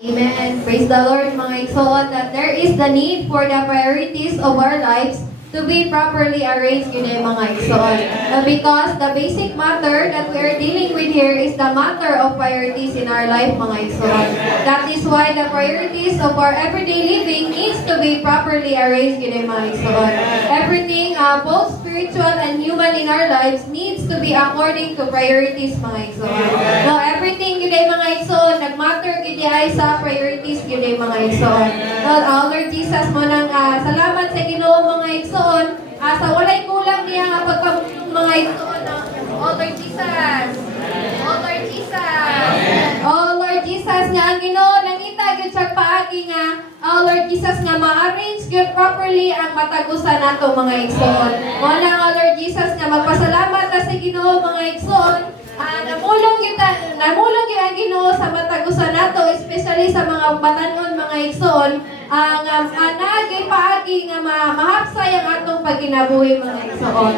Amen. Praise the Lord, mga igsoon, that there is the need for the priorities of our lives to be properly arranged, yun ay mga igsoon. Because the basic matter that we are dealing with here is the matter of priorities in our life, mga igsoon. That is why the priorities of our everyday living needs to be properly arranged, yun ay mga igsoon. Everything, both spiritual and human in our lives needs to be according to priorities, mga igsoon. So everything, yun ay mga igsoon, nagmatter gid ay sa priorities, yun ay mga igsoon. Lord Jesus mo nang salamat sa Ginoo, mga igsoon. Sa walay kulang niya nga pagpamulong mga igsoon. Oh Lord Jesus. Oh Lord Jesus. Oh Lord Jesus nga ang Ginoo nangita gyud sa paagi nga oh Lord Jesus nga ma-arrange gyud properly ang matagusan nato mga igsoon. Mo na nga Lord Jesus nga magpasalamat ta sa Ginoo mga igsoon. Namulong gyud ang Ginoo sa matagusan nato, especially sa mga batanon mga igsoon. Ang nagay paagi nga mahapsay ang atong pagkinabuhi mga igsoon.